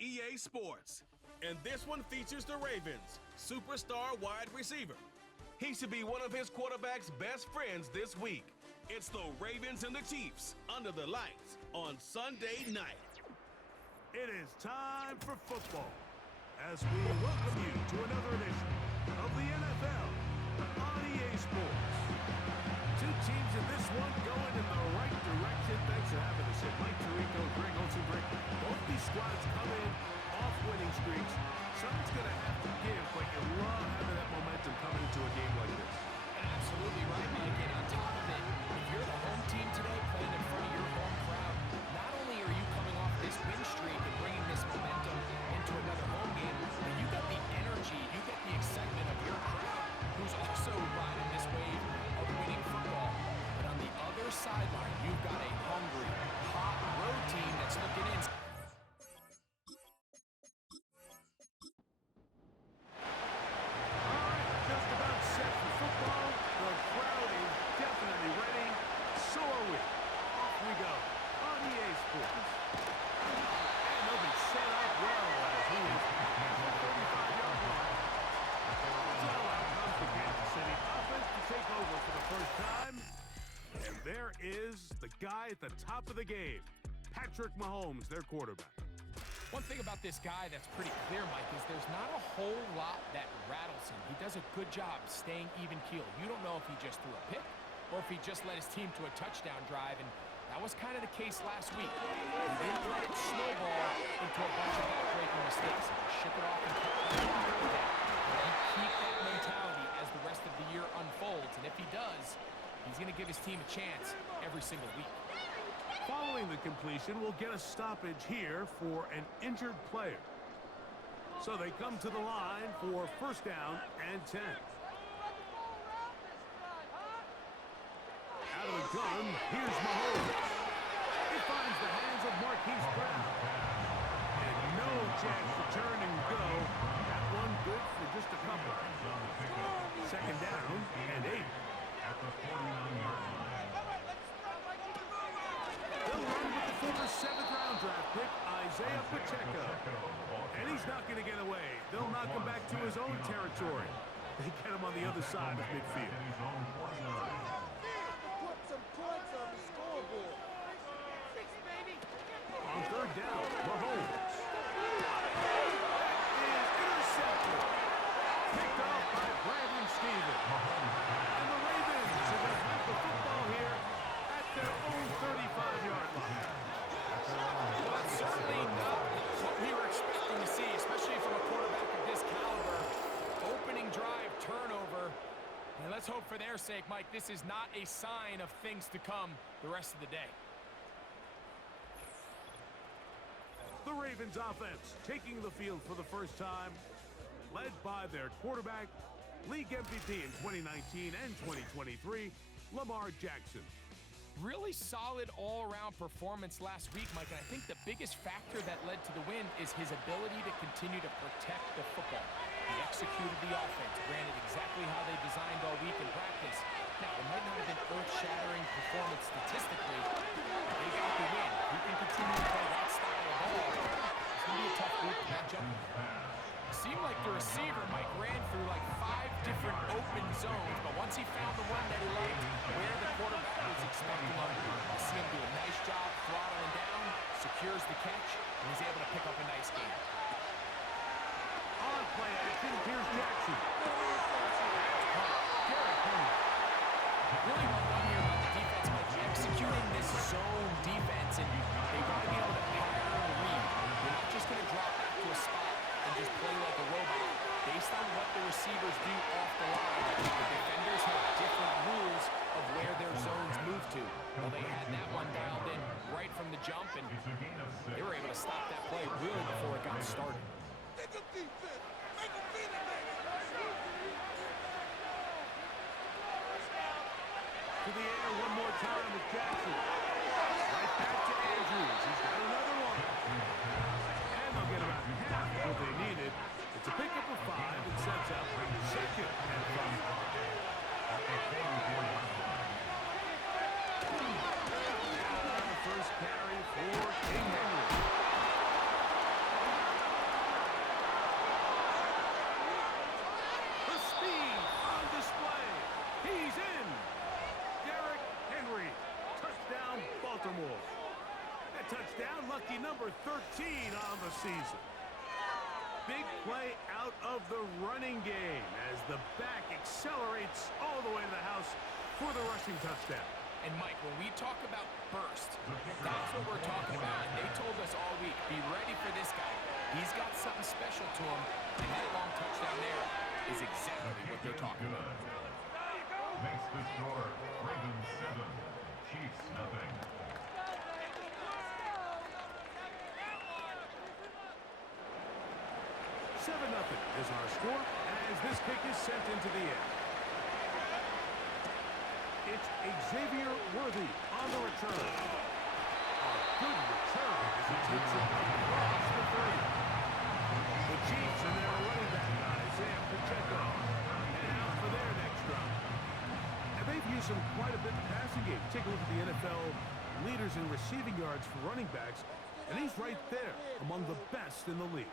EA Sports. And this one features the Ravens' superstar wide receiver. He should be one of his quarterback's best friends this week. It's the Ravens and the Chiefs under the lights on Sunday night. It is time for football as we welcome you to another edition of the NFL on EA Sports. Two teams in this one going in the right direction. Thanks for having us here. Mike Tirico, Greg Olsenbrick. Both these squads come in off winning streaks. Something's going to have to give, but you love having that momentum coming into a game like this. Absolutely right, Mike. And on top of it, if you're the home team today playing in front of your home crowd, not only are you coming off this win streak and bringing this momentum into another home game, but you got the energy, you get the excitement of your crowd, who's also riding this wave of winning football. But on the other sideline, you've got a hungry, hot road team that's looking in. There is the guy at the top of the game, Patrick Mahomes, their quarterback. One thing about this guy that's pretty clear, Mike, is there's not a whole lot that rattles him. He does a good job staying even-keeled. You don't know if he just threw a pick or if he just led his team to a touchdown drive, and that was kind of the case last week. He didn't let it snowball into a bunch of back-breaking mistakes. He just shook it off and kept playing with that. And keep that mentality as the rest of the year unfolds, and if he does, he's going to give his team a chance every single week. Following the completion, we'll get a stoppage here for an injured player. So they come to the line for first down and 10. Out of the gun, here's Mahomes. He finds the hands of Marquise Brown. And no chance to turn and go. That one good for just a couple. Second down and 8. At the 49-yard line. They'll run with the former 7th-round draft pick, Isaiah Pacheco. And he's not going to get away. They'll knock him back to his own territory. They get him on the other side of midfield. Put some points on the scoreboard. On third down, Mahomes. That is intercepted. Picked off by Brandon Stevens. And the Ravens are going to have the football here at their own 35-yard line. Well, it's certainly not what we were expecting to see, especially from a quarterback of this caliber. Opening drive, turnover. And let's hope for their sake, Mike, this is not a sign of things to come the rest of the day. The Ravens offense taking the field for the first time, led by their quarterback, league MVP in 2019 and 2023, Lamar Jackson. Really solid all-around performance last week, Mike, and I think the biggest factor that led to the win is his ability to continue to protect the football. He executed the offense, ran it exactly how they designed all week in practice. Now, it might not have been earth-shattering performance statistically, but they got the win. He can continue to play that style of ball. It's going to be a tough group to match up with. It seemed like the receiver, Mike, ran through like 5 different open zones, but once he found the one that he liked, where the quarterback was expecting him, I see him do a nice job throttling down, secures the catch, and he's able to pick up a nice game. On play action, here's Jackson. Really well done here by the defense, Mike, executing this zone defense, and they got to be able to pattern the read. They're not just going to drop back to a spot and just play like a robot. Based on what the receivers do off the line, the defenders have different rules of where their zones move to. Well, they had that one dialed in right from the jump, and they were able to stop that play really before it got started. Make a defense. Make a beat it, baby. To the air one more time with Jackson. Right back to Andrews. He's got another one. And they'll get about half what they needed. It's a pickup of 5 and sets up second and 5. Now the first carry for King Henry. number 13 on the season. Big play out of the running game as the back accelerates all the way to the house for the rushing touchdown. And, Mike, when we talk about burst, that's what we're talking about. And they told us all week, be ready for this guy. He's got something special to him, and that long touchdown there is exactly what they're talking about. Makes the score Ravens 7, Chiefs nothing. 7-0 is our score as this kick is sent into the air. It's Xavier Worthy on the return. A good return as he takes it across the 30. The Chiefs and their running back Isaiah Pacheco head out for their next drive. And they've used him quite a bit in the passing game. Take a look at the NFL leaders in receiving yards for running backs, and he's right there among the best in the league.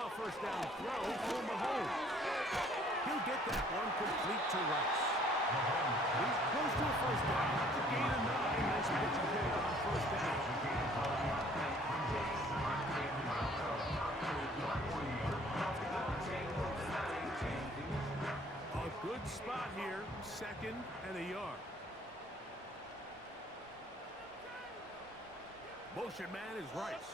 A first down throw for Mahomes. He'll get that one complete to Rice. He's close to a first down. It's a gain of 9. Nice pitch and pick on first down. A good spot here. 2nd and a yard. Motion man is Rice.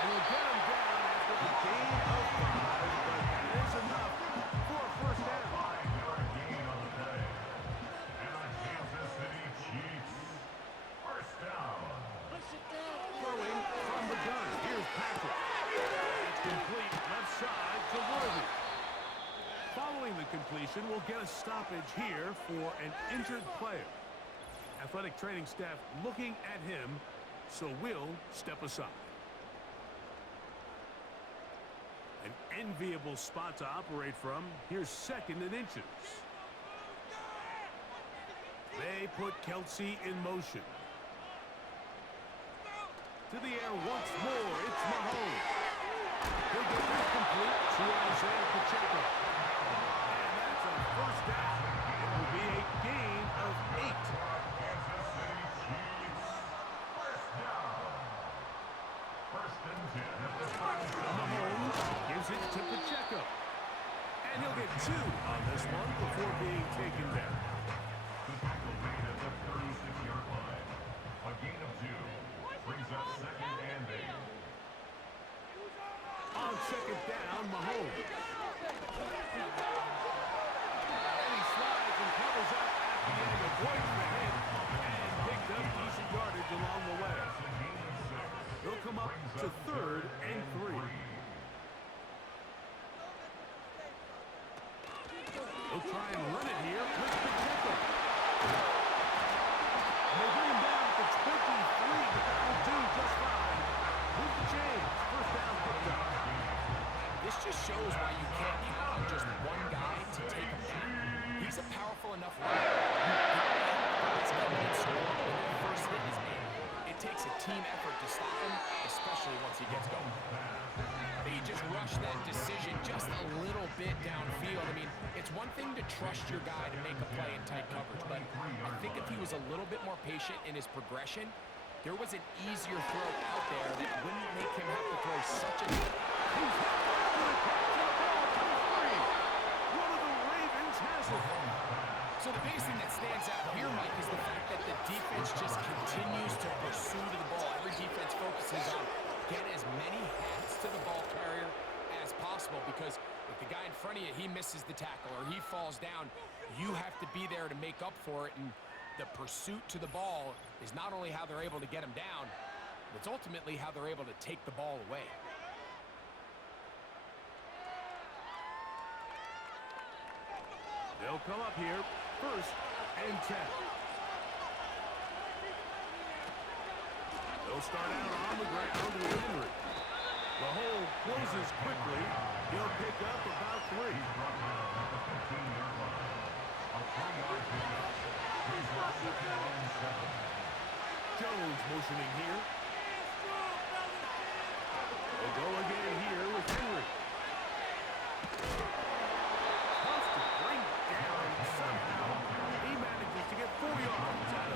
And we'll get him down after a gain of 5, but that is enough for a first down. 5-yard gain on the day. And the Kansas City Chiefs. First down. Throwing from the gun. Here's Patrick. It's complete left side to Worthy. Following the completion, we'll get a stoppage here for an injured player. Athletic training staff looking at him, so we'll step aside. An enviable spot to operate from. Here's 2nd and inches. They put Kelsey in motion. To the air once more. It's Mahomes. He'll get that complete to Isaiah Pacheco. And that's a first down. It will be a gain of 8. Kansas City Chiefs. First down. First and 10 at the 5. Mahomes gives it to Pacheco. And he'll get 2 on this one before being taken down. The tackle made at the 36-yard line. A gain of 2 brings up 2nd and 8. On 2nd down, Mahomes. And he slides and covers up at the end, avoids the hit, and picked up decent yardage along the way. He'll come up to 3rd and 3. He'll try and run it here with Pacheco. And they bring him down at the 23, but that will do just fine. Move the chains. First down picked up. This just shows why you can't count on just one guy to take him down. He's a powerful enough runner. Guys come in and score when their first hit is made. It takes a team effort to stop him, especially once he gets going. They just rush that decision just a little bit downfield. I mean, it's one thing to trust your guy to make a play in tight coverage, but I think if he was a little bit more patient in his progression, there was an easier throw out there that wouldn't make him have to throw such a... He's hit for the catch and the ball to the 3. One of the Ravens has it. So the biggest thing that stands out here, Mike, is the fact that the defense just continues to pursue the ball. Every defense focuses on getting as many hats to the ball carrier as possible, because if the guy in front of you, he misses the tackle or he falls down, you have to be there to make up for it. And the pursuit to the ball is not only how they're able to get him down, but it's ultimately how they're able to take the ball away. They'll come up here, 1st and 10. They'll start out on the ground with Henry. The hole closes quickly. He'll pick up about 3. Jones motioning here. They'll go again here with Henry. Tough to bring down somehow. He manages to get 4 yards out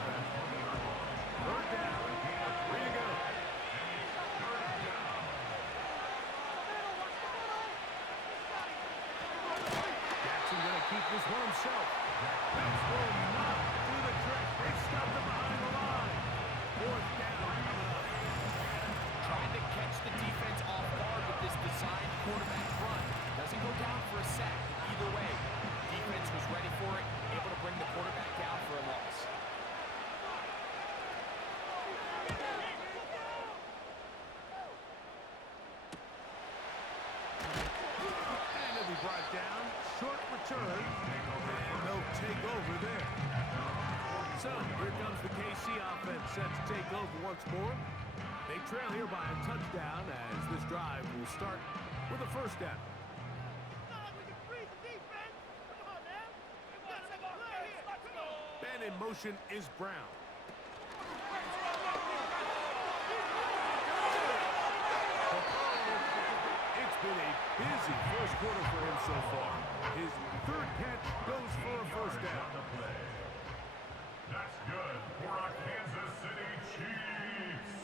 return, and they'll take over there. So here comes the KC offense set to take over once more. They trail here by a touchdown as this drive will start with a first down. Man in motion is Brown. It's been a busy first quarter for him so far. His third catch goes for a first down. That's good for our Kansas City Chiefs.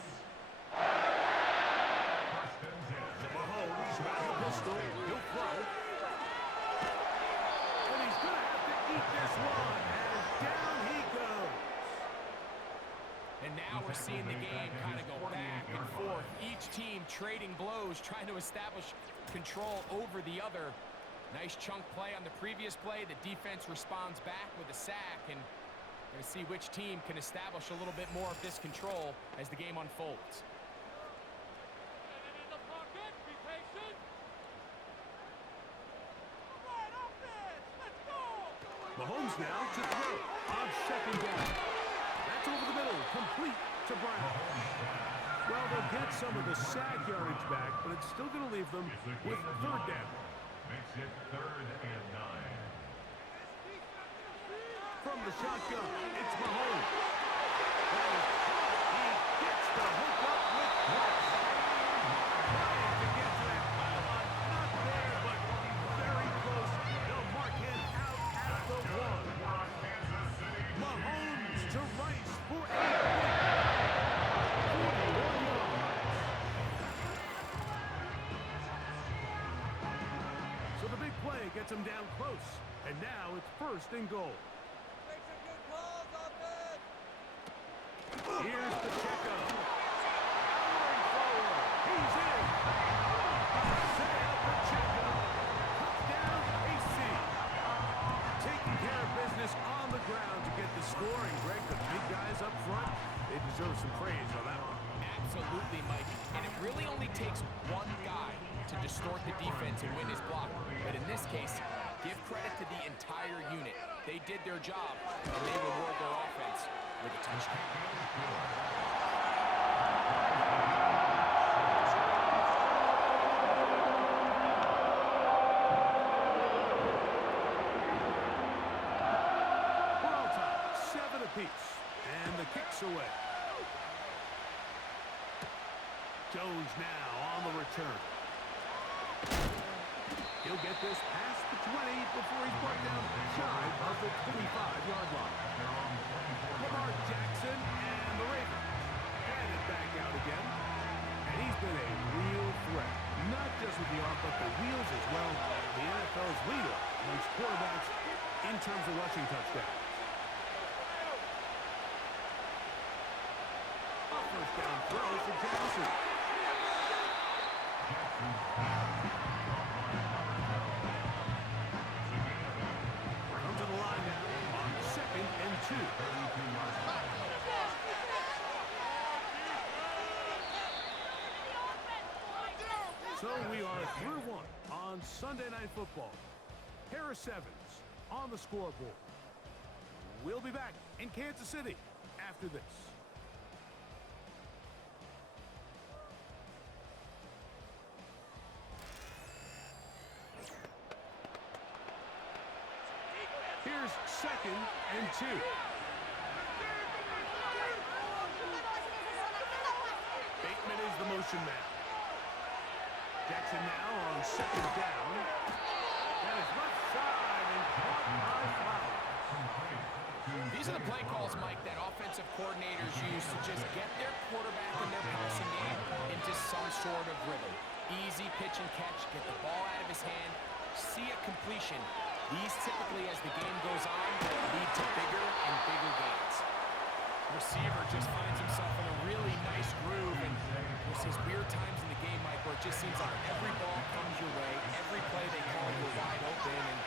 First and 10. Mahomes has a pistol. He'll throw. And he's going to have to eat this one. And down he goes. And now we're seeing the game kind of go back and forth. Each team trading blows, trying to establish control over the other. Nice chunk play on the previous play. The defense responds back with a sack, and we're going to see which team can establish a little bit more of this control as the game unfolds. Mahomes now to throw on second down. That's over the middle, complete to Brown. Well, they'll get some of the sack yardage back, but it's still going to leave them with third down. Makes it 3rd and 9. From the shotgun, it's Mahomes. That is caught. He gets the hook up with Rush. Trying to get to that pylon. Not there, but very close. They'll mark him out at the 1. Mahomes to Rice for a big 41 yards. So the big play gets him down close. And now it's first and goal. Here's Pacheco. Powering forward. He's in. Isaiah Pacheco. Touchdown, KC. Taking care of business on the ground to get the scoring. Greg, the big guys up front, they deserve some praise on that one. Absolutely, Mike. And it really only takes one guy to distort the defense and win his block. But in this case, give credit to the entire unit. They did their job, and they reward their offense with a touchdown. We're all tied, 7 apiece, and the kick's away. Jones now on the return. He'll get this past the 20 before he's brought down shy of the 25-yard line. Lamar Jackson and the Ravens. And it back out again. And he's been a real threat. Not just with the arm, but the wheels as well. The NFL's leader amongst quarterbacks in terms of rushing touchdowns. A first down throw for Jackson. Come to the line now on 2nd and 2. So we are through one on Sunday Night Football. Harris Evans on the scoreboard. We'll be back in Kansas City after this. Here's 2nd and 2. Bateman is the motion man. Jackson now on 2nd down. And it's left side and caught by Flowers. These are the play calls, Mike, that offensive coordinators use to just get their quarterback and their passing game into some sort of rhythm. Easy pitch and catch, get the ball out of his hand, see a completion. These typically, as the game goes on, lead to bigger and bigger gains. Receiver just finds himself in a really nice groove, and there's these weird times in the game, Mike, where it just seems like every ball comes your way, every play they call you're wide open, and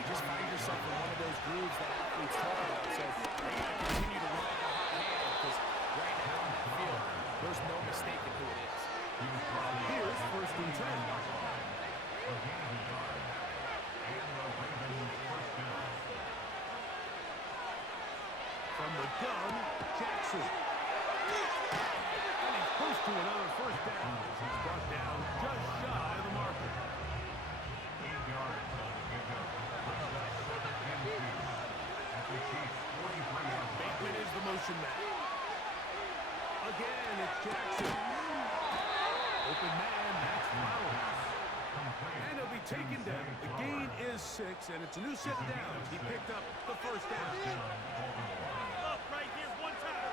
you just find yourself in one of those grooves that athletes talk about. So they got to continue to ride the hot hand, because right now on that field, there's no mistaking who it is. Here's 1st and 10. Jackson. And he's close to another first down. He's brought down just shy of the marker. 8 yards on the pickup. Brings up second and 2. At the Chiefs' 43-yard line. Bateman is the motion man. Again, it's Jackson. Open man, that's Flowers. And he'll be taken down. The gain is 6, and it's a new set down. He picked up the first down. Up right here, one time.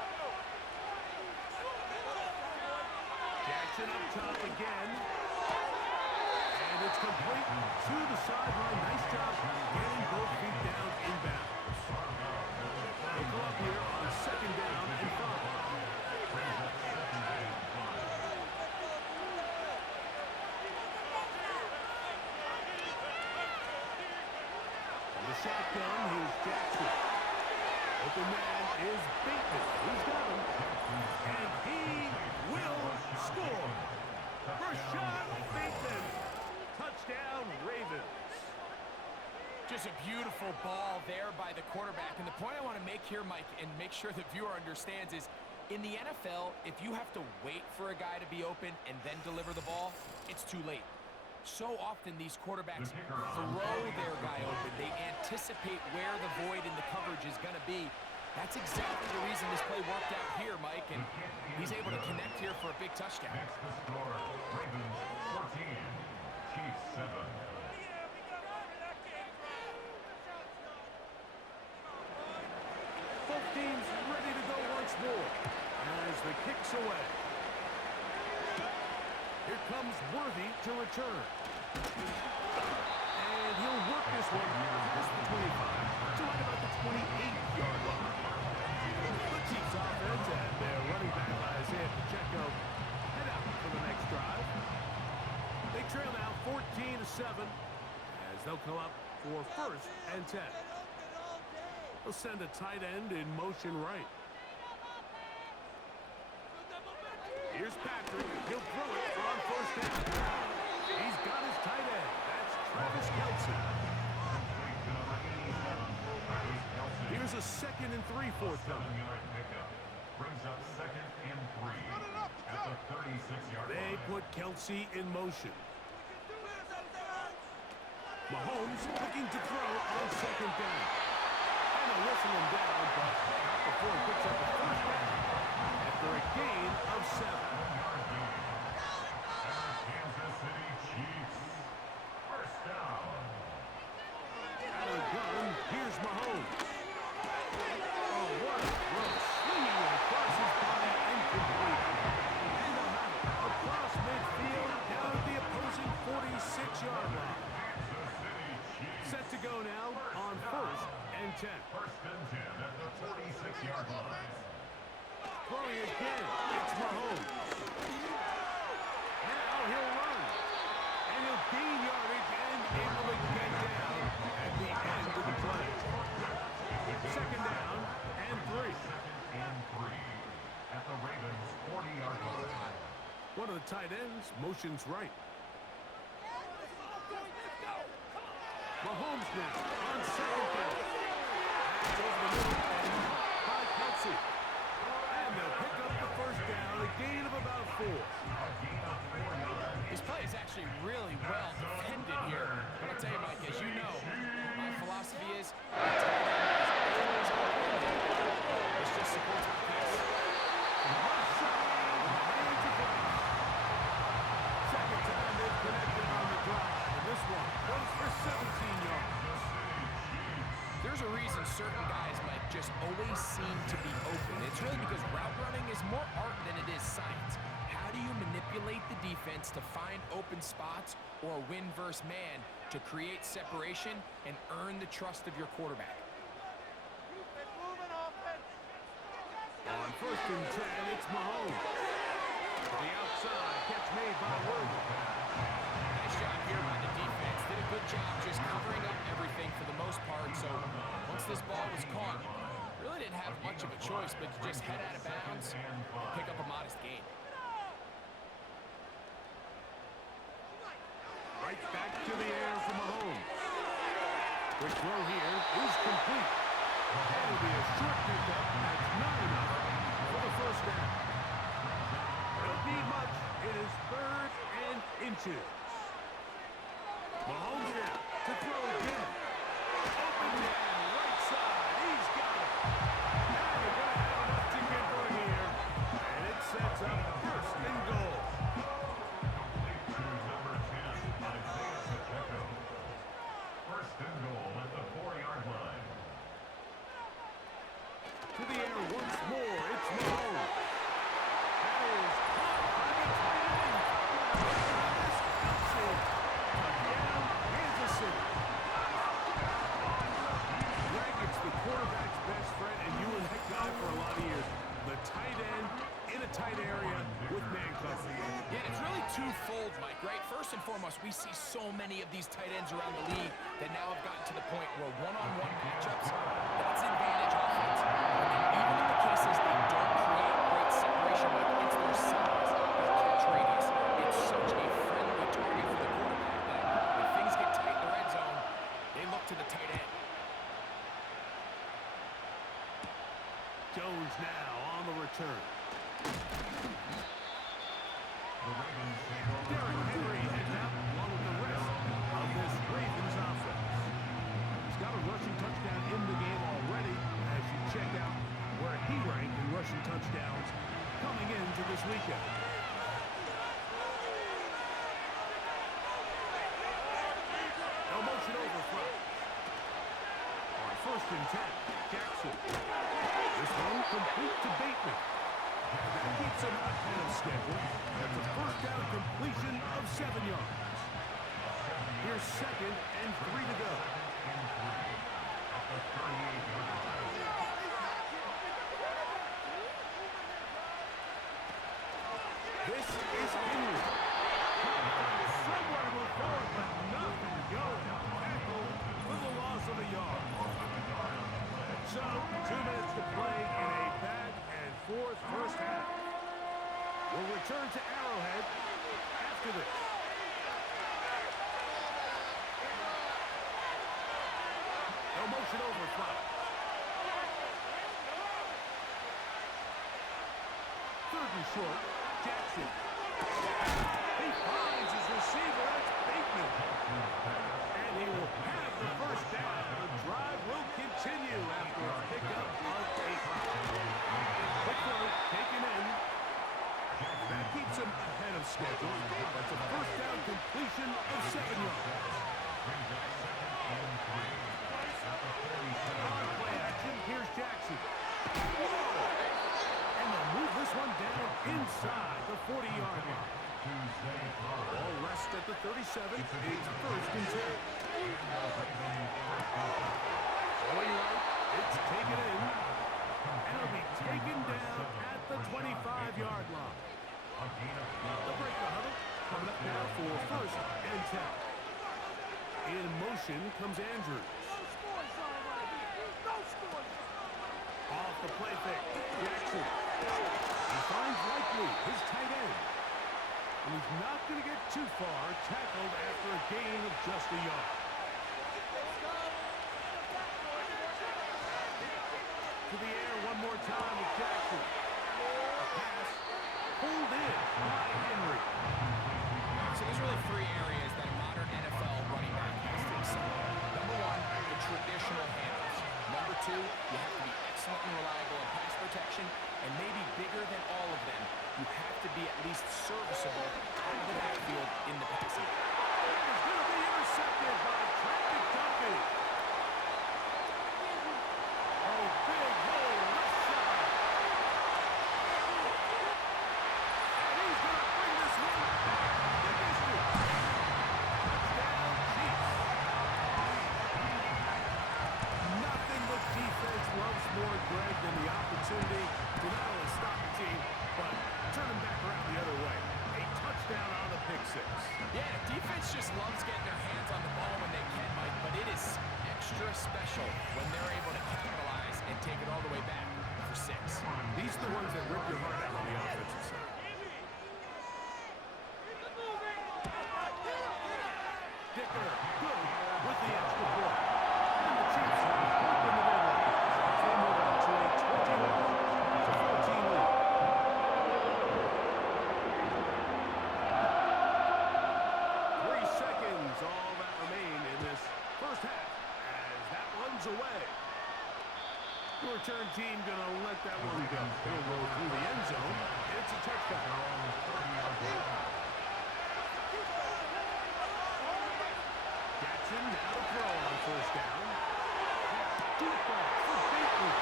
Jackson up top again. And it's complete to the sideline. Nice job getting both feet down inbounds. They'll go up here on second down and 5. Shotgun, here's Jackson. Open man is Bateman. He's got him. And he will score. Rashad Bateman. Touchdown, Ravens. Just a beautiful ball there by the quarterback. And the point I want to make here, Mike, and make sure the viewer understands is, in the NFL, if you have to wait for a guy to be open and then deliver the ball, it's too late. So often these quarterbacks throw their guy open. They anticipate where the void in the coverage is going to be. That's exactly the reason this play worked out here, Mike, and he's able to connect here for a big touchdown. Next the score, Ravens 14, Chiefs 7. Both teams ready to go once more as the kick's away. Here comes Worthy to return. And he'll work this one past the 25 to right about the 28-yard line. The Chiefs offense and their running back Isaiah Pacheco head out for the next drive. They trail now 14-7 as they'll come up for first and 10. They'll send a tight end in motion right. Here's Patrick. He'll throw it on first down. He's got his tight end. That's Travis Kelce. Here's a 2nd and 3 for them. 7-yard pickup. Brings up 2nd and 3 at the 36-yard line. They put Kelce in motion. Mahomes looking to throw on 2nd down. And they'll whistle him down, but not before he picks up the first down after a gain of 7. Kansas City Chiefs. First down. Out of the gun, here's Mahomes. Oh, what a throw. Swinging it across his body and complete. And they'll have it across midfield down at the opposing 46-yard line. Kansas City Chiefs. Set to go now on 1st and 10. First and 10 at the 46-yard line. Throwing again, it's Mahomes. Now he'll run. And he'll gain yardage and able to get down at the end of the play. 2nd down and 3. 2nd and 3 at the Ravens' 40-yard line. One of the tight ends motions right. Mahomes now on 2nd down. That's over the middle and by Kelce. And they'll pick up the first down, a gain of about 4. This play is actually really well defended here. But I'll tell you, Mike, as you know, my philosophy is the tight end is always open. This just supports my case. Left side with the hands of right. Second time they've connected on the drive. And this one goes for 17 yards. There's a reason certain guys, Mike, just always seem to be open. It's really because route running is more art than it is science. How do you manipulate the defense to find open spots or win versus man to create separation and earn the trust of your quarterback? On 1st and 10, it's Mahomes. To the outside, catch made by Worthy. Nice job here by the defense. Did a good job just covering up everything for the most part. So once this ball was caught, really didn't have much of a choice but to just head out of bounds and pick up a modest gain. Right back to the air for Mahomes. Quick throw here is complete. That'll be a short pickup. That's not enough for pitches. Mahomes now to throw again. Open man, right side. He's got it. Now they're going to have enough to get for here. And it sets up first and goal. To number 10, Isaiah Pacheco. First and goal at the 4-yard line. To the air once more. It's Mahomes. That is caught by the tight end. Travis Kelce. Touchdown, Kansas City. Greg, it's the quarterback's best friend, and you were that guy for a lot of years. The tight end in a tight area with man coverage. Yeah, it's really twofold, Mike, right? First and foremost, we see so many of these tight ends around the league that now have gotten to the point where one-on-one matchups, that's advantage offense. And even in the cases they don't create great separation, Mike, it's their size, their catch radius. It's such a friendly target for the quarterback that when things get tight in the red zone, they look to the tight end. Jones now on the return. Derrick Henry heading out along with the rest of this Ravens offense. He's got a rushing touchdown in the game already as you check out where he ranked in rushing touchdowns coming into this weekend. No motion over front. On first and 10, Jackson. This one complete to Bateman. That keeps him ahead of schedule. That's a first down completion of 7 yards. Here's second and 3 to go. This is Henry. Somewhere will forward, but nothing going. Tackle for the loss of a yard. So, 2 minutes to play in a back-and-forth first half. We'll return to Arrowhead after this. No motion over front. Third and short, Jackson. He finds his receiver, that's Bateman. And he will have the first down. The drive will continue after a pickup of 8. Quick throw, taken in. That keeps him ahead of schedule. That's a first down completion of 7 yards. On play action, here's Jackson. And they'll move this one down inside the 40-yard line. Ball rest at the 37. It's first and 10. Going right, it's taken in. And it'll be taken down at the 25-yard line. The break the huddle. Coming up now for first and 10. In motion comes Andrews. Off the play fake, Jackson. He finds Likely, his tight end. And he's not going to get too far, tackled after a gain of just a yard. To the air one more time with Jackson. A pass pulled in by Henry. So there's really 3 areas that a modern NFL running back has to excel. Number 1, the traditional handles. Number 2, you have to be excellent and reliable in pass protection, and maybe bigger than all of them, you have to be at least serviceable out of the backfield in the passing game. It's going to be intercepted by Traffic Duffy. Oh, big hole, left side. And he's going to bring this one back the distance. Touchdown, Chiefs. Nothing but defense loves more, Greg, than the opportunity to not only stop the team, but turn them back around the other way. A touchdown on the pick 6. Yeah, defense just loves getting their hands on the ball when they can, Mike, but it is extra special when they're able to capitalize and take it all the way back for 6. These are the ones that rip your heart out on the offensive side. Dicker, good with the extra point. And the Chiefs have opened the middle as they move on to a 21-14 lead. return team going to let that one go. He'll roll through the end zone. It's a touchdown. Jackson now to throw on first down. Deep ball for Bateman.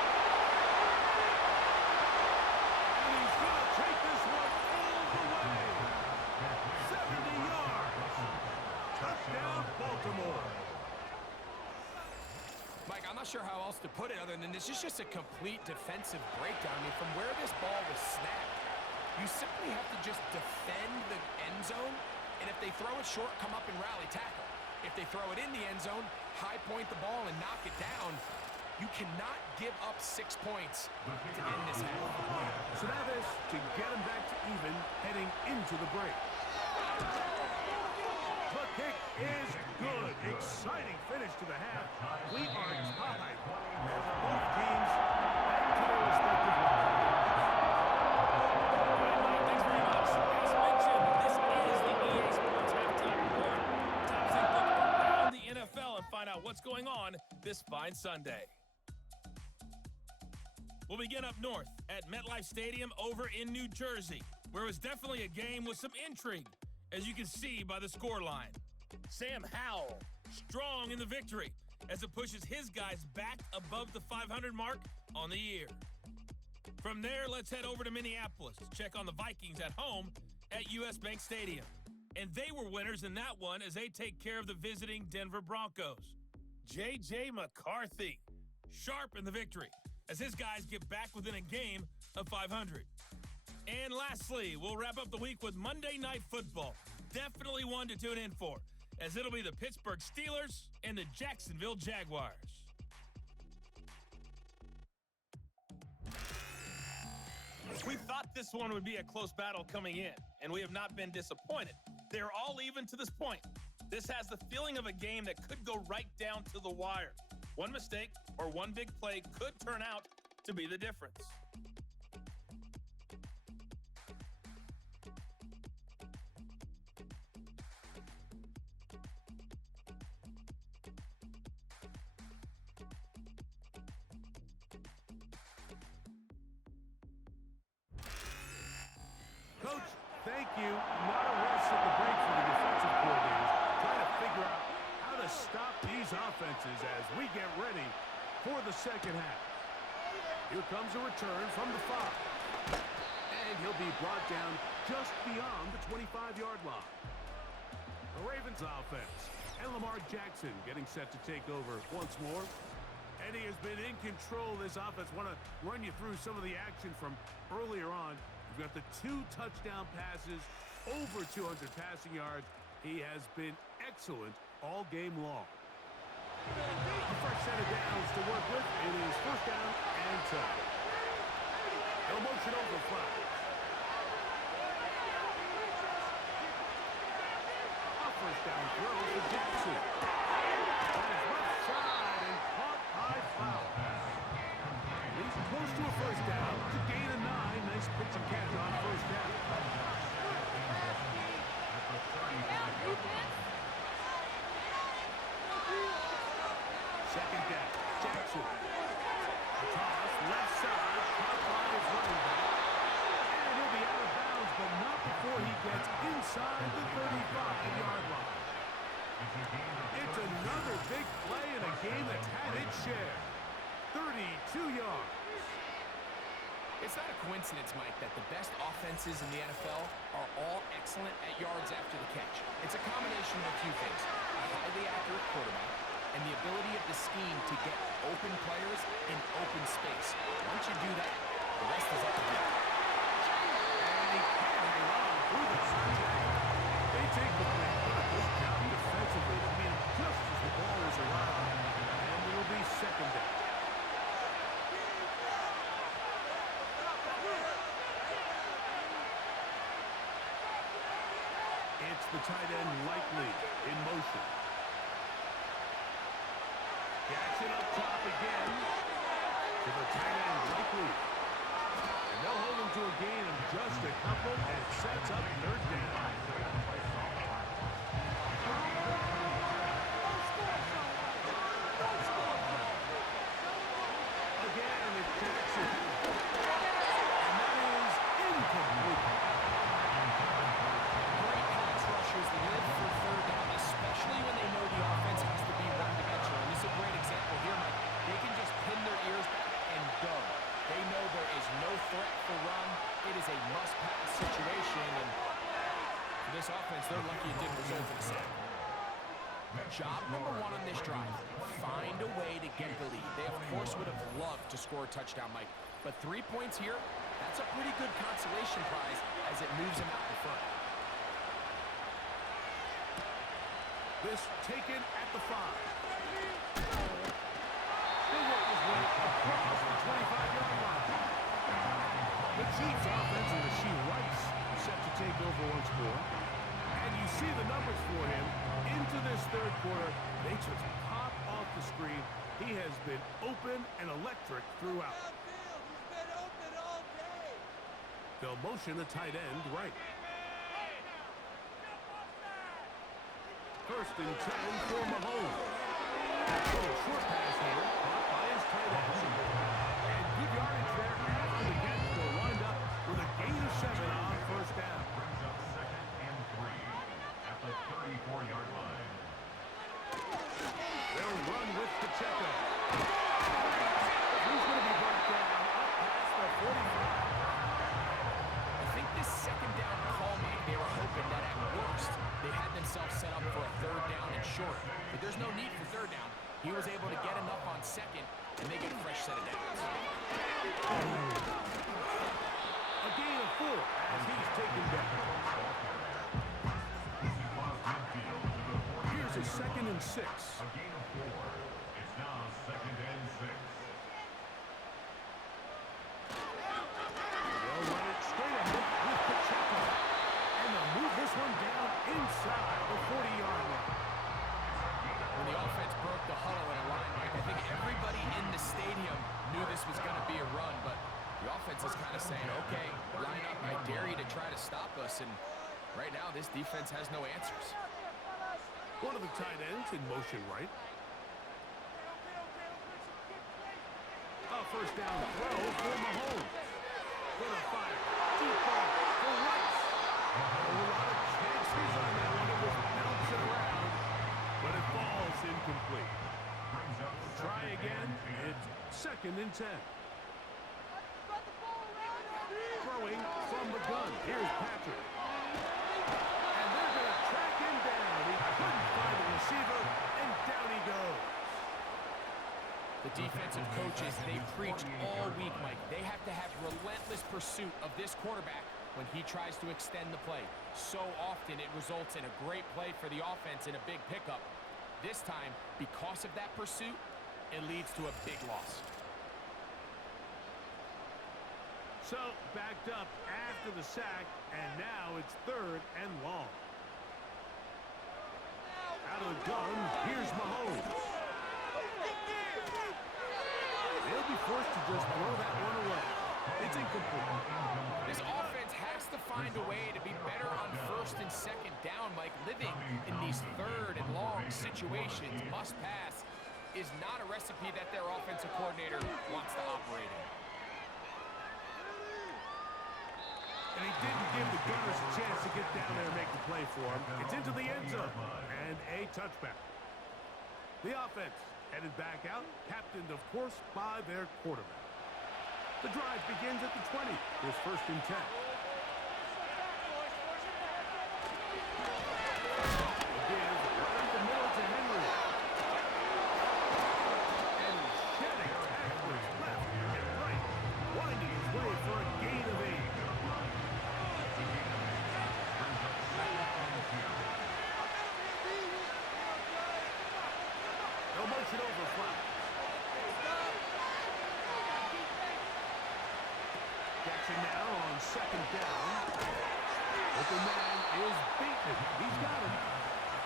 And he's going to take this one all the way. 70 yards. Touchdown, Baltimore. Mike, I'm not sure how else to put it other than this is just a complete defensive breakdown. I mean, from where this ball was snapped, you simply have to just defend the end zone, and if they throw it short, come up and rally tackle. If they throw it in the end zone, high point the ball and knock it down. You cannot give up 6 points to end this half. So now this to get him back to even heading into the break. The kick is good. Exciting finish to the half. We are tied. Both teams back to their respective lines. Thanks very much. As mentioned, this is the EA Sports Halftime Report. Time to take a look around the NFL and find out what's going on this fine Sunday. We'll begin up north at MetLife Stadium over in New Jersey, where it was definitely a game with some intrigue, as you can see by the scoreline. Sam Howell, strong in the victory, as it pushes his guys back above the 500 mark on the year. From there, let's head over to Minneapolis to check on the Vikings at home at US Bank Stadium. And they were winners in that one as they take care of the visiting Denver Broncos. J.J. McCarthy, sharp in the victory, as his guys get back within a game of 500. And lastly, we'll wrap up the week with Monday Night Football. Definitely one to tune in for, as it'll be the Pittsburgh Steelers and the Jacksonville Jaguars. We thought this one would be a close battle coming in, and we have not been disappointed. They're all even to this point. This has the feeling of a game that could go right down to the wire. One mistake or one big play could turn out to be the difference. Coach, thank you. Not a rest at the break for the defensive coordinators, trying to figure out how to stop these offenses as we get ready for the second half. Here comes a return from the 5. And he'll be brought down just beyond the 25-yard line. The Ravens offense and Lamar Jackson getting set to take over once more. And he has been in control of this offense. Want to run you through some of the action from earlier on. We've got the 2 touchdown passes, over 200 passing yards. He has been excellent all game long. A fresh set of downs to work with. It is first down and 10. No motion over Flowers. A first down throw for Jackson. On his left side and caught by Flowers. He's close to a first down to gain a 9. Nice pitch and catch on first down. Second down, Jackson. A toss, left side, caught by his running back. And he'll be out of bounds, but not before he gets inside the 35-yard line. It's another big play in a game that's had its share. 32 yards. It's not a coincidence, Mike, that the best offenses in the NFL are all excellent at yards after the catch. It's a combination of a few things: a highly accurate quarterback and the ability of the scheme to get open players in open space. Once you do that, the rest is up to you. And he can't hang on through the contact. They take the play. What a good job defensively. I mean, just as the ball is around, and it'll be second down. It's the tight end Likely in motion. Jackson up top again to the tight end Likely. And they'll hold him to a gain of just a couple, and it sets up third down. Again, it's is a must-pass situation, and for this offense, they're lucky it didn't result in a sack. Job number one on this drive, find a way to get the lead. They, of course, would have loved to score a touchdown, Mike, but 3 points here, that's a pretty good consolation prize as it moves them out in front. This taken at the 5. He'll work his way across the 25-yard line. The Chiefs' offensive machine Rice set to take over once more. And you see the numbers for him into this third quarter. They just pop off the screen. He has been open and electric throughout. He's been open all day. They'll motion a tight end right. First and 10 for Mahomes. Little short pass here, caught by his tight end. And good yardage there after the catch. They'll wind up with a gain of 7 on first down. Brings up 2nd and 3 at the 34-yard line. They'll run with Pacheco. He's going to be brought down up past the 45. I think this second down call, Mike, they were hoping that at worst they had themselves set up for a third down and short. But there's no need for third down. He was able to get enough on second, and they get a fresh set of downs. A gain of 4 as he's taken down. Here's a 2nd and 6. A gain of 4. It's now 2nd and 6. They'll run it straight ahead with Pacheco. And they'll move this one down inside the 40-yard line. When the offense broke the huddle in a line, Mike, I think everybody in the stadium knew this was going to be a run, but the offense is kind of saying, okay, line up, I dare you to try to stop us, and right now this defense has no answers. One of the tight ends in motion right. A first down throw for Mahomes. Gonna fire. Deep ball for Rice. A lot of chances on that one. It was bouncing around, but it falls incomplete. Try again. It's 2nd and 10. Throwing from the gun. Here's Patrick. And they're going to track him down. He couldn't find the receiver, and down he goes. The defensive coaches, they preach all week, Mike. They have to have relentless pursuit of this quarterback when he tries to extend the play. So often it results in a great play for the offense and a big pickup. This time, because of that pursuit, it leads to a big loss. So, backed up after the sack, and now it's 3rd and long. Out of the gun, here's Mahomes. They'll be forced to just throw that one away. It's incomplete. This offense has to find a way to be better on 1st and 2nd down, Mike. Living in these 3rd and long situations, must pass, is not a recipe that their offensive coordinator wants to operate in. And he didn't give the Gunners a chance to get down there and make the play for him. It's into the end zone, and a touchback. The offense headed back out, captained, of course, by their quarterback. The drive begins at the 20. Here's 1st and 10. Again, right up the middle to Henry. And shedding tacklers left and right, winding his way for a gain of 8. They'll motion over Flowers. Jackson now on 2nd down. Open man is beaten. He's got him.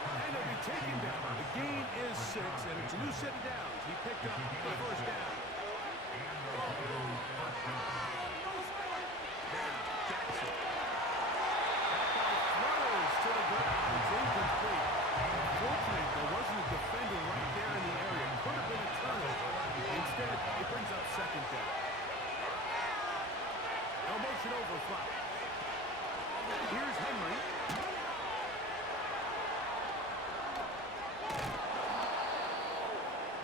And he'll be taken down. The gain is 6, and it's a new set of downs. He picked up the first down. Now, Jackson. That ball throws to the ground. It's incomplete. Fortunately, there wasn't a defender right there in the area. Could have been a turnover. Instead, it brings up 2nd down. No motion over Flowers. Here's Henry.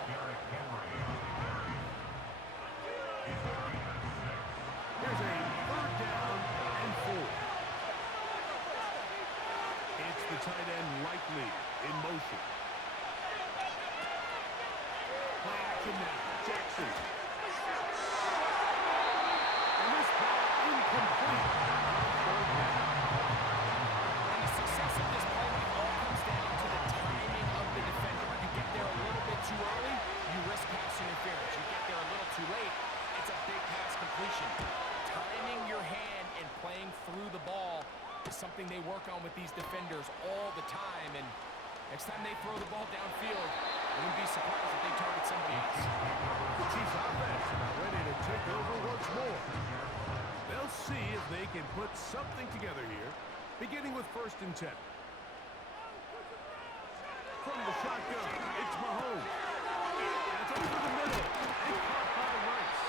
Derrick Henry on the carry. tight end likely in motion. Play action now. Jackson. And this ball incomplete. And the success of this play all comes down to the timing of the defender. You get there a little bit too early, you risk pass interference. You get there a little too late, it's a big pass completion. Timing your hand and playing through the ball is something they work on with these defenders all the time. And next time they throw the ball downfield, I wouldn't be surprised if they target somebody else. The Chiefs offense are ready to take over once more. They'll see if they can put something together here, beginning with 1st and 10. From the shotgun, it's Mahomes. That's over the middle. And caught by Rice.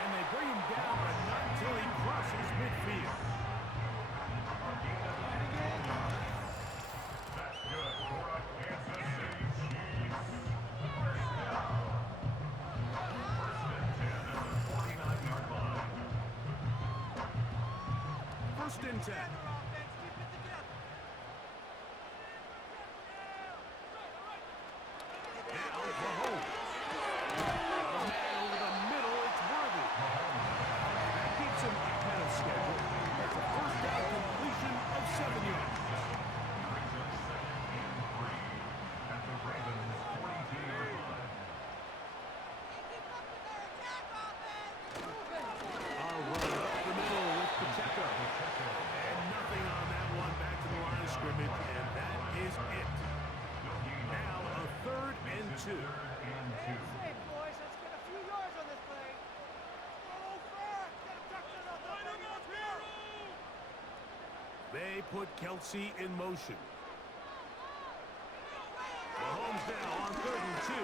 And they bring him down, but not until he crosses midfield. That's good for a Kansas City Chiefs. First down. First and 10 at the 49-yard line. 1st and 10. Now, Mahomes. A man over the middle, it's Worthy. That keeps him ahead of schedule. That's a 1st down completion of 7 yards. Brings up 2nd and 3 at the Ravens' 42-yard line. I'll run up the middle with Pacheco. And nothing on that one. Back to the line of scrimmage, and that is it. Now a 3rd and 2. Hey, boys, let's get a few yards on this play. Go fast. Get a touchdown on the play. Let's go. They put Kelsey in motion. Mahomes now on 3rd and 2.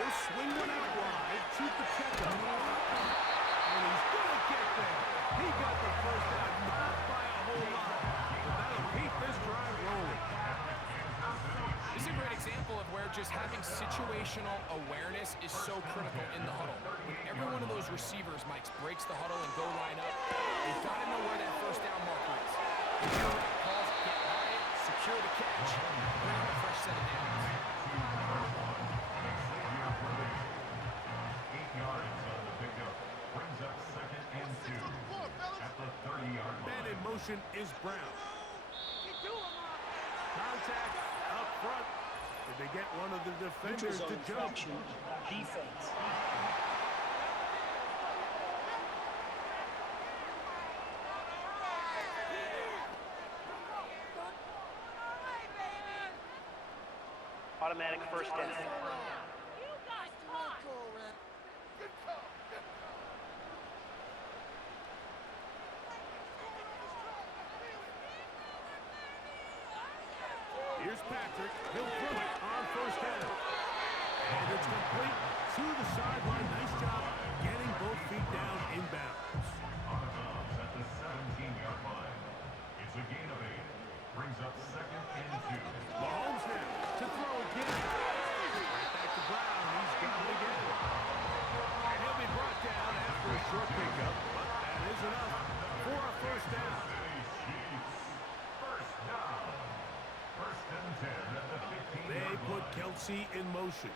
He'll swing one out wide to Pacheco. And he's going to get there. He got the 1st down, not by a whole lot. But that'll keep this drive rolling. This is a great example of where just having situational awareness is so critical in the huddle. When every one of those receivers, Mike, breaks the huddle and go line up, they've got to know where that 1st down marker is. If you're right, calls, get by it, secure the catch, bring on a fresh set of downs. 8 yards on the pickup. Brings up 2nd and 2 at the 30-yard Man line. in motion is Brown. You do it, Mom. Contact up front. Did they get one of the defenders to jump? Defense. Automatic 1st down. You guys talk. Good call. Here's Patrick. He'll throw it on 1st down. And it's complete to the sideline. Nice job getting both feet down inbounds. Out of bounds at the 17-yard line. It's a gain of 8. Brings up 2nd and 2. Mahomes now to throw again. Right back to Brown. He's got it again. And he'll be brought down after a short pickup. But that is enough for a 1st down. City Chiefs. First down. 1st and 10 at the 15-yard They line. put Kelsey in motion.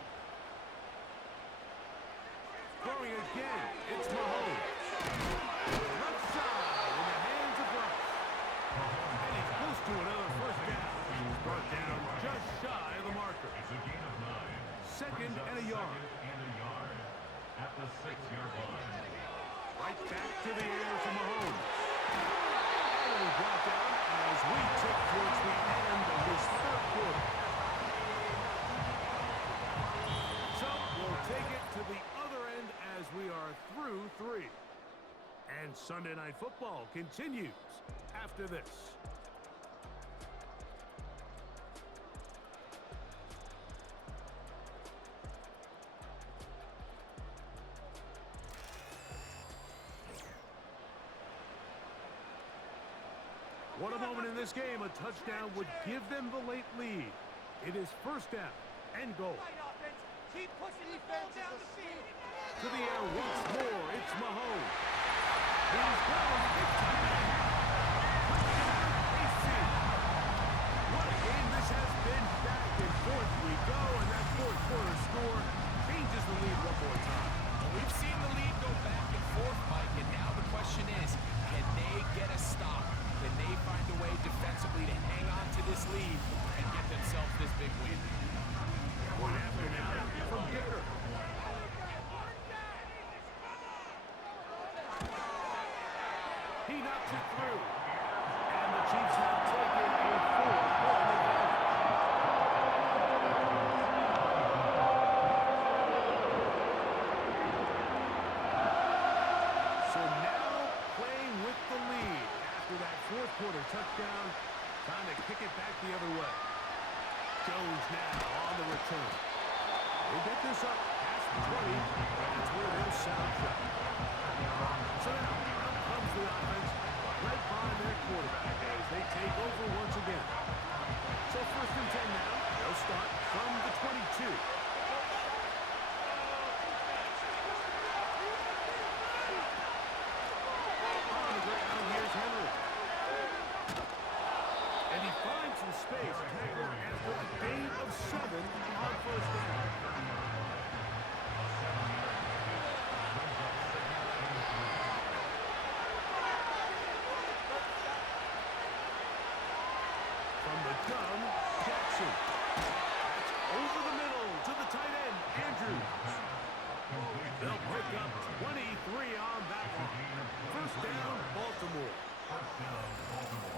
Throwing again. It's Mahomes. Left side in the hands of Rice. And he's close to another 1st down. He's brought down just shy of the marker. It's a gain of 9. 2nd and a yard. 2nd and a yard at the 6-yard line. Right back to the air for Mahomes. And he's brought down as we tick towards the end of this 3rd quarter. So we'll take it to the other end as we are through 3. And Sunday Night Football continues after this. What a moment in this game. A touchdown would give them the late lead. It is 1st down and goal. Right, offense. Keep pushing these balls down the field. To the air once more. It's Mahomes. He's got him big time. Touchdown, KC. knocks it through. And the Chiefs have taken a 4-point advantage. So now playing with the lead after that fourth quarter touchdown. Time to kick it back the other way. Jones now on the return. They get this up past the 20, and that's where they'll sound shut. So now, out comes the offense, led by their quarterback as they take over once again. So 1st and 10 now. They'll start from the 22. On the ground, here's Henry. And he finds some space, tackle after a gain of 7 on 1st down. From the gun, Jackson. That's over the middle to the tight end, Andrews. They'll pick up 23 on that one. 1st down, Baltimore.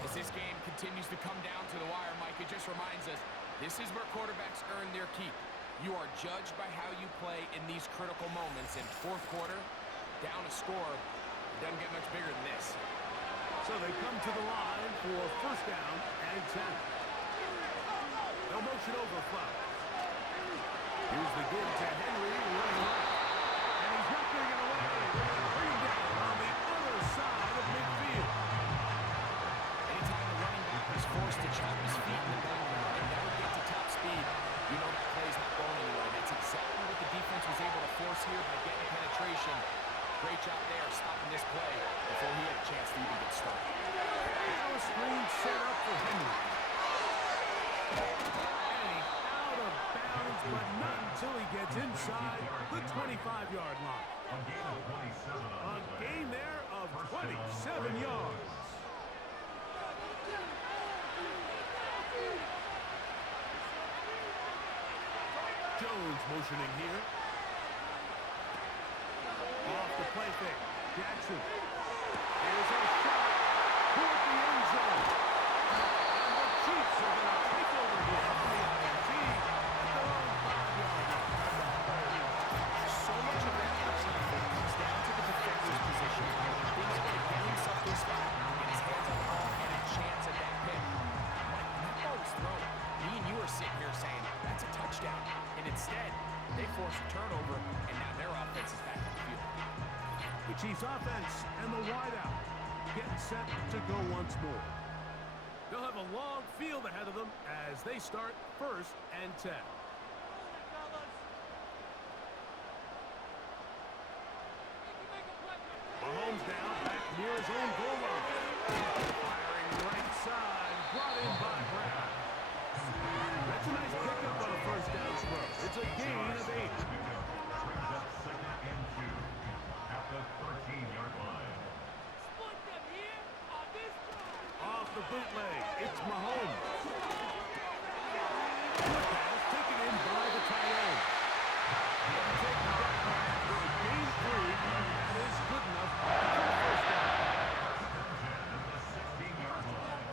As this game continues to come down to the wire, Mike, it just reminds us, this is where quarterbacks earn their keep. You are judged by how you play in these critical moments. In 4th quarter, down a score, it doesn't get much bigger than this. So they come to the line for 1st down and 10. They'll motion over Flowers. Here's the give to Henry running right. And he's not getting it away. Bring him down on the other side of midfield. Anytime the running back is forced to chop his feet in the background and never get to top speed, you know that play's not going anywhere. That's exactly what the defense was able to force here by getting penetration. Great job there stopping this play before he had a chance to even get started. Now a screen set up for Henry. And out of bounds, but not until he gets inside the 25-yard line. A gain there of 27 yards. Jones motioning here. Off the play fake. Jackson. Here's a shot toward the end zone. And the Chiefs are going to take over here on the INT at their own 5-yard line. So much of that offense comes down to the defender's position. Things are going to get himself to a spot, get his hands on the ball, and a chance at that pick. Mike, when that ball was thrown, me and you are sitting here saying, that's a touchdown. And instead, they force a turnover, and now their offense is back on the field. The Chiefs offense and the wideout getting set to go once more. They'll have a long field ahead of them as they start 1st and 10. Mahomes down back near his own goal line. Firing right side, brought in by Brown. That's a nice pickup on a 1st down throw. It's a gain of 8. Brings up 2nd and 2 at the 13-yard line. Off the bootleg, it's Mahomes. Good pass taken in by the tight end. Taken down after a gain of 3. That is good enough for a 1st down. At the 16-yard line.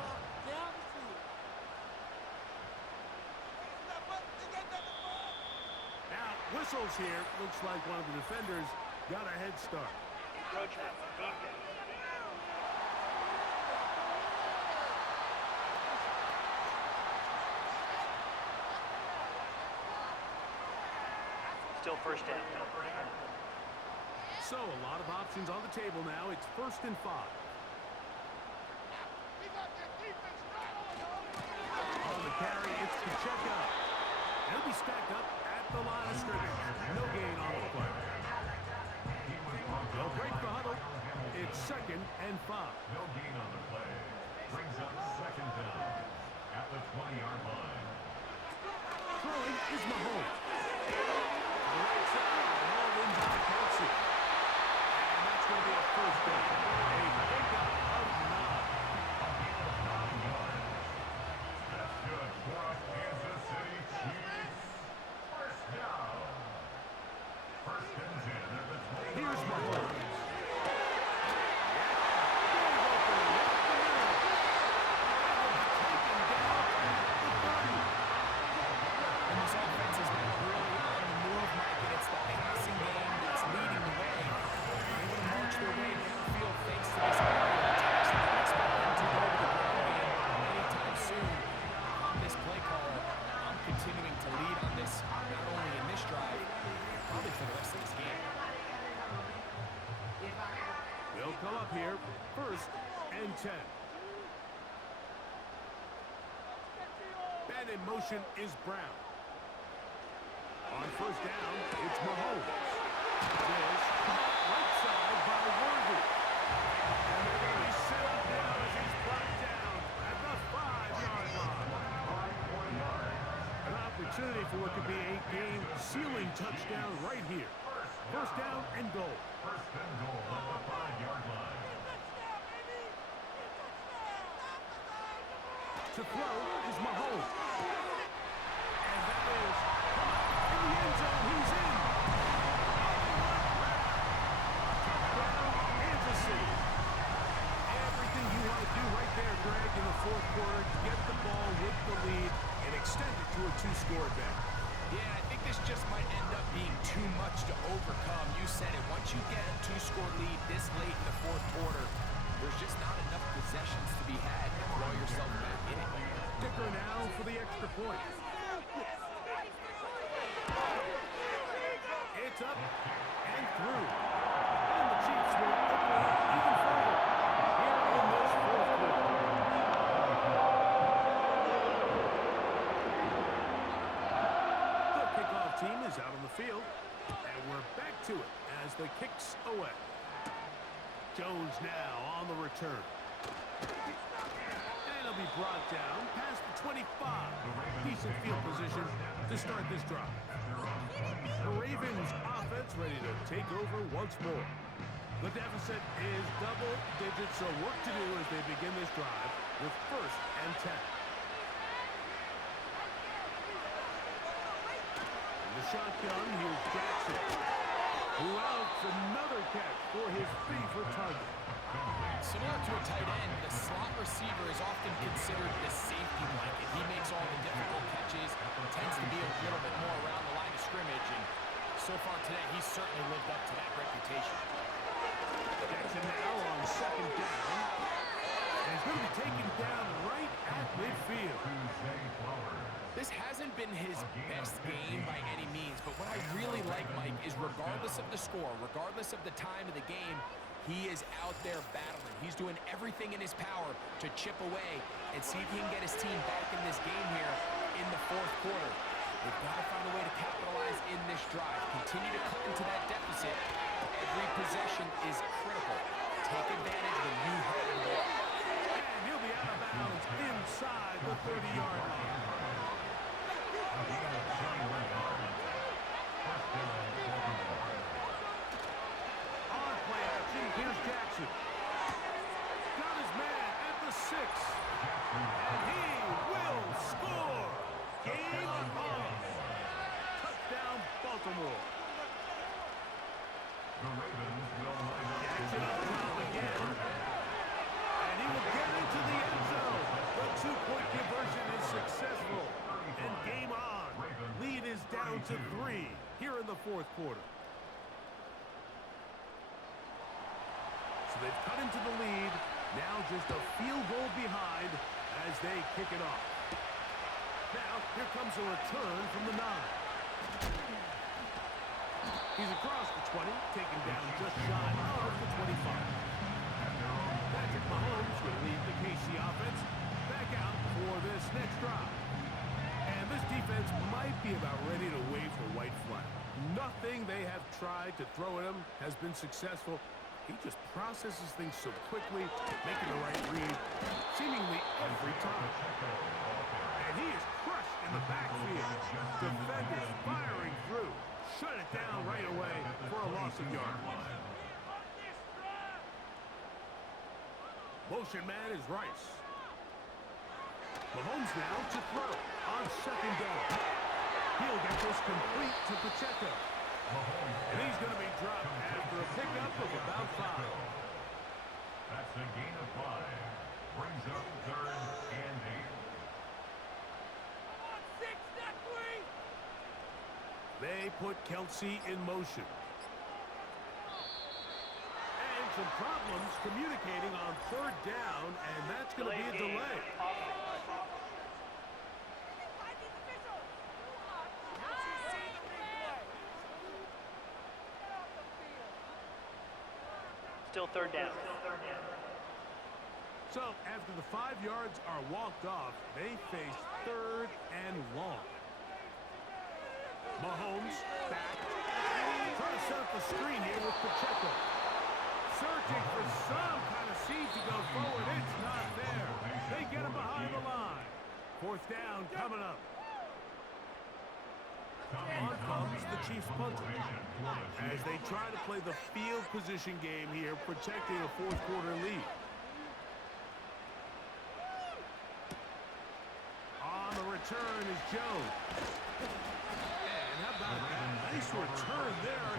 Now, whistles here. Looks like one of the defenders got a head start. Still 1st down. So, a lot of options on the table now. It's 1st and 5. On the carry, it's Pacheco. He'll be stacked up at the line of scrimmage. No gain on the play. They'll break the huddle. It's 2nd and 5. No gain on the play. Brings up 2nd down at the 20-yard line. Throwing is Mahomes. The right side, hauled in by Kelsey. And that's going to be a 1st down. A pickup of 9. That's good for a Kansas City Chiefs. 1st down. 1st and 10 at the 20. Here's Mahomes. Big open and 10. And in motion is Brown. On first down, it's Mahomes. This caught right side by Worthy. And they're going to be set up now as he's brought down at the 5-yard line. An opportunity for what could be a game-sealing touchdown right here. First down and goal. First and goal at the 5-yard line. To throw is Mahomes. And that is in the end zone. He's in. Touchdown, Kansas City. Everything you want to do right there, Greg, in the fourth quarter. Get the ball with the lead and extend it to a 2-score advantage. Yeah, I think this just might end up being too much to overcome. You said it. Once you get a 2-score lead this late in the fourth quarter, there's just not enough possessions to be had to throw yourself back in it. Dicker now for the extra point. It's up and through. And the Chiefs will open it up even further here in this fourth quarter. The kickoff team is out on the field, and we're back to it as the kick's away. Jones now on the return. And he'll be brought down past the 25. Decent field position to start this drive. The Ravens offense ready to take over once more. The deficit is double digits, so work to do as they begin this drive with first and 10. In the shotgun, here's Jackson, who outs another catch for his favorite target. Similar to a tight end, the slot receiver is often considered the safety blanket. He makes all the difficult catches, tends to be a little bit more around the line of scrimmage, and so far today, he's certainly lived up to that reputation. Jackson now on second down, and he's going to be taken down right at midfield. This hasn't been his best game by any means, but what I really like, Mike, is regardless of the score, regardless of the time of the game, he is out there battling. He's doing everything in his power to chip away and see if he can get his team back in this game here in the fourth quarter. They've got to find a way to capitalize in this drive. Continue to cut into that deficit. Every possession is critical. Take advantage when you have the ball. And he'll be out of bounds inside the 30-yard line. On play action, here's Jackson. Got his man at the 6. And he will score. Game on. Touchdown, Baltimore. Jackson up top again. And he will get into the end zone. The 2-point conversion is successful. And game on. Lead is down to 3 here in the fourth quarter. So they've cut into the lead. Now just a field goal behind as they kick it off. Now, here comes a return from the 9. He's across the 20, taken down just shy of the 25. Patrick Mahomes will lead the KC offense back out for this next drive. And this defense might be about ready to wave the white flag. Nothing they have tried to throw at him has been successful. He just processes things so quickly, making the right read seemingly every time. And he is crushed in the backfield. Defenders firing through. Shut it down right away for a loss of yards. Motion man is Rice. Mahomes now to throw on second down. He'll get this complete to Pacheco. And he's going to be dropped after a pickup of about 5. That's a gain of 5. Brings up third and 8. They put Kelsey in motion. And some problems communicating on third down, and that's going to be a delay. Still third down. So after the 5 yards are walked off, they face 3rd and long. Mahomes back. Trying to set up the screen here with Pacheco. Searching for some kind of seed to go forward. It's not there. They get him behind the line. 4th down coming up. On comes the Chiefs punter. As they try to play the field position game here, protecting a 4th quarter lead. On the return is Jones. And how about that? Nice return there,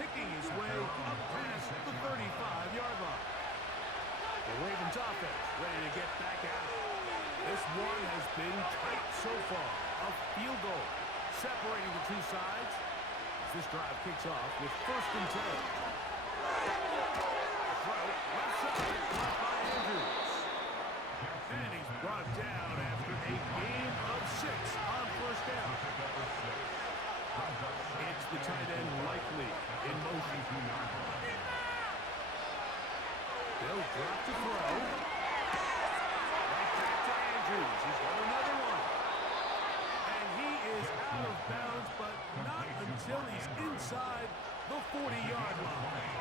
picking his way up past the 35-yard line. The Ravens offense ready to get back out. This one has been tight so far. A field goal separating the two sides. As this drive kicks off with 1st and 10. Throw left side, caught by Andrews. And he's brought down after a gain of 6 on 1st down. It's the tight end Likely in motion. They'll drop to throw. Right back to Andrews. He's got another one. And he is out of bounds, but not until he's inside the 40-yard line.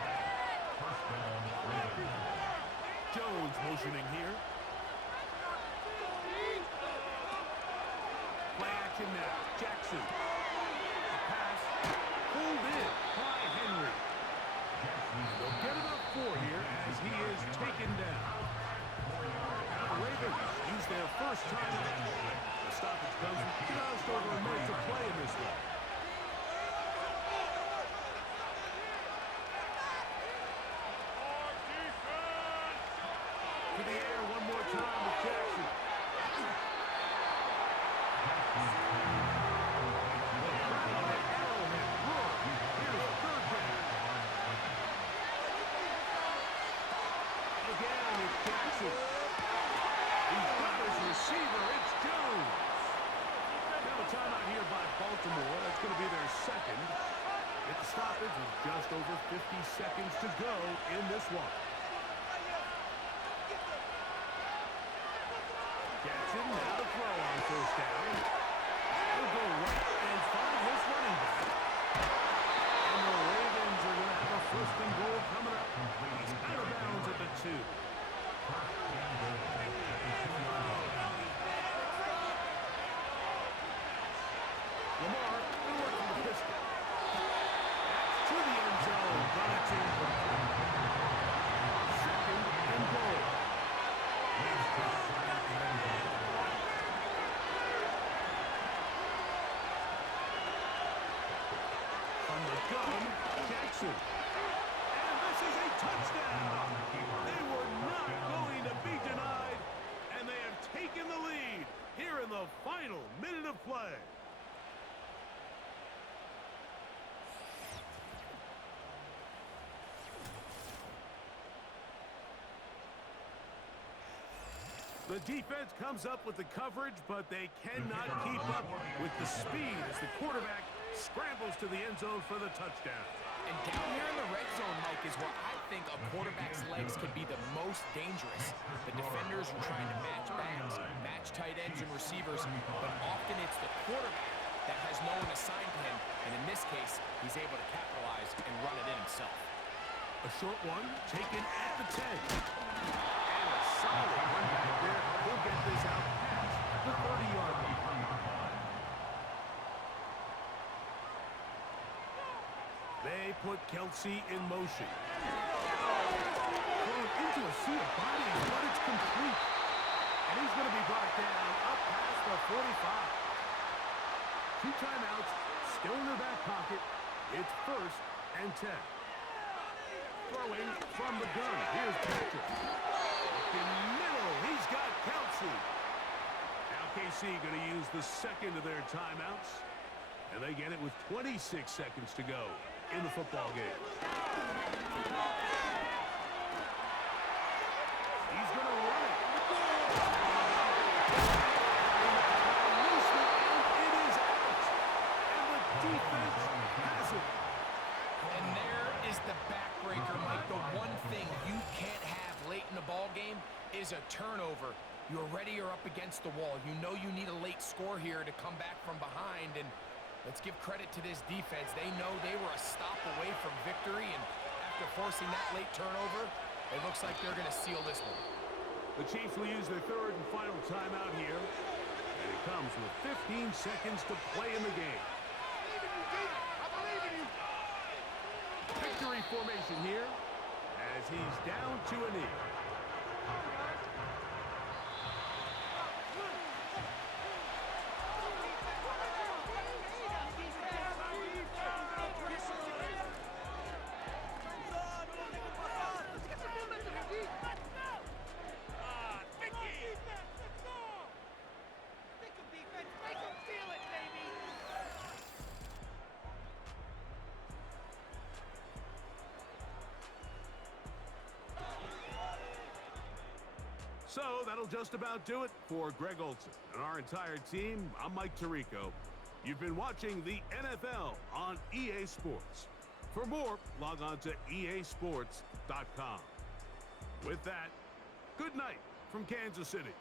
Jones motioning here. Play action now. Jackson. A pass. Pulled in by Henry. They'll get about 4 here as he is taken down. Now the Ravens use their first timeout. The stoppage comes with just over a minute to play in this one. To the air one more time with Jackson. He's got his receiver. It's Jones. Now a timeout here by Baltimore. That's going to be their second. At the stoppage with just over 50 seconds to go in this one. Jackson now to throw on 1st down. He'll go right and find his running back. And the Ravens are going to have a 1st and goal coming up. He's out of bounds at the 2. Lamar, good work from the pistol. To the end zone. Got it to 2nd and goal. From the gun, Jackson. And this is a touchdown. They were not going to be denied, and they have taken the lead here in the final minute of play. The defense comes up with the coverage, but they cannot keep up with the speed as the quarterback scrambles to the end zone for the touchdown. And down here in the red zone, Mike, is where I think a quarterback's legs can be the most dangerous. The defenders are trying to match backs, match tight ends and receivers, but often it's the quarterback that has no one assigned to him, and in this case, he's able to capitalize and run it in himself. A short one taken at the 10. And a solid run back there. He'll get this out past the 30-yard line. They put Kelsey in motion. Thrown into a sea of bodies, but it's complete. And he's going to be brought down up past the 45. 2 timeouts, still in their back pocket. It's 1st and 10. Throwing from the gun. Here's Patrick. In the middle, he's got Kelsey. Now KC going to use the second of their timeouts. And they get it with 26 seconds to go in the football game. He's going to run it. It is out. And the defense has it. And there is the backbreaker, Mike. The one thing you can't have late in the ball game is a turnover. You already are up against the wall. You know you need a late score here to come back from behind, and let's give credit to this defense. They know they were a stop away from victory, and after forcing that late turnover, it looks like they're going to seal this one. The Chiefs will use their third and final timeout here, and it comes with 15 seconds to play in the game. Victory formation here as he's down to a knee. So that'll just about do it for Greg Olson and our entire team. I'm Mike Tirico. You've been watching the NFL on EA Sports. For more, log on to easports.com. With that, good night from Kansas City.